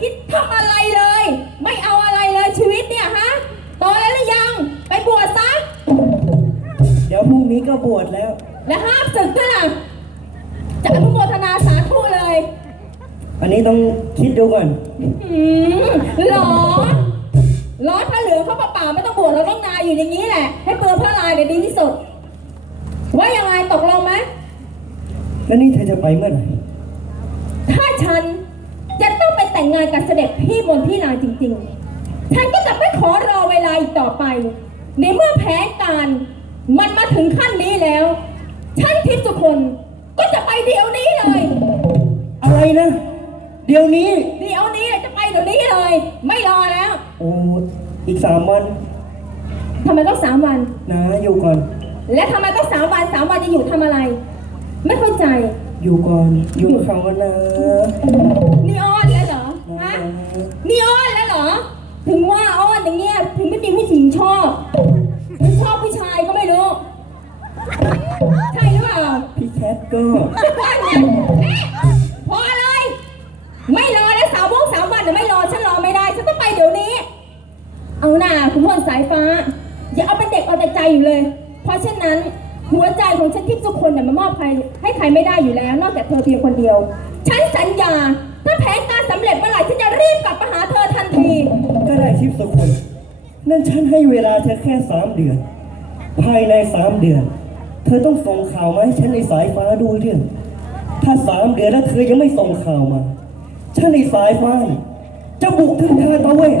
คิดทำอะไรเลย ไม่เอาอะไรเลยชีวิตเนี่ยฮะโตแล้วหรือยัง ไปบวชซะ เดี๋ยวพรุ่งนี้ก็บวชแล้ว และห้ามศึกด้วยล่ะจะอนุโมทนาสาธุเลย อันนี้ต้องคิดดูก่อน อืมหรอร้อนผ้าเหลืองเขาเปล่าๆไม่ต้องบวชเราต้องนายอยู่อย่างนี้แหละ ให้เปลืองผ้าลายเนี่ยดีที่สุด ว่ายังไงตกลงไหมแล้วนี่เธอจะไปเมื่อไหร่ ถ้าฉันจะต้องไป แต่งงานกับเสด็จพี่มนที่ลาจริง ๆ ฉันก็จะไม่ขอรอเวลาอีกต่อไป ในเมื่อแผนการมันมาถึงขั้นนี้แล้ว ฉันทิพย์สุคนก็จะไปเดี๋ยวนี้เลย อะไรนะ เดี๋ยวนี้ เดี๋ยวนี้จะไปเดี๋ยวนี้เลย ไม่รอแล้วโอ้อีกสามวันทำไมต้องสามวัน นะอยู่ก่อน และทำไมต้องสามวันสามวันจะอยู่ทำอะไร ไม่เข้าใจ อยู่ก่อน อยู่กับเขากันนะ ถึงว่าอ้อนอย่างเงี้ยถึงไม่มีผู้หญิงชอบถึงชอบผู้ชายก็ไม่รู้ ใช่หรือเปล่าพี่แคทก็พอเลย ไม่รอแล้วสาวโมงสามวันเดี๋ยวไม่รอฉันรอไม่ได้ ฉันต้องไปเดี๋ยวนี้ เอาหน่าคุณพลสายฟ้า อย่าเอาเป็นเด็กเอาแต่ใจอยู่เลย เพราะฉะนั้น หัวใจของฉันที่ทุกคนเนี่ยมามอบใครให้ใครไม่ได้อยู่แล้ว นอกจากเธอเพียงคนเดียว ฉันสัญญา ถ้าแผนการสำเร็จ ก็ได้ทิปสักคนนั่นฉันให้เวลาเธอแค่สามเดือน ภายในสามเดือน เธอต้องส่งข่าวมาให้ฉันในสายฟ้าดูเรื่อง ถ้าสามเดือนแล้วเธอยังไม่ส่งข่าวมา ฉันในสายฟ้า จะบุกถึงท่าตะเวท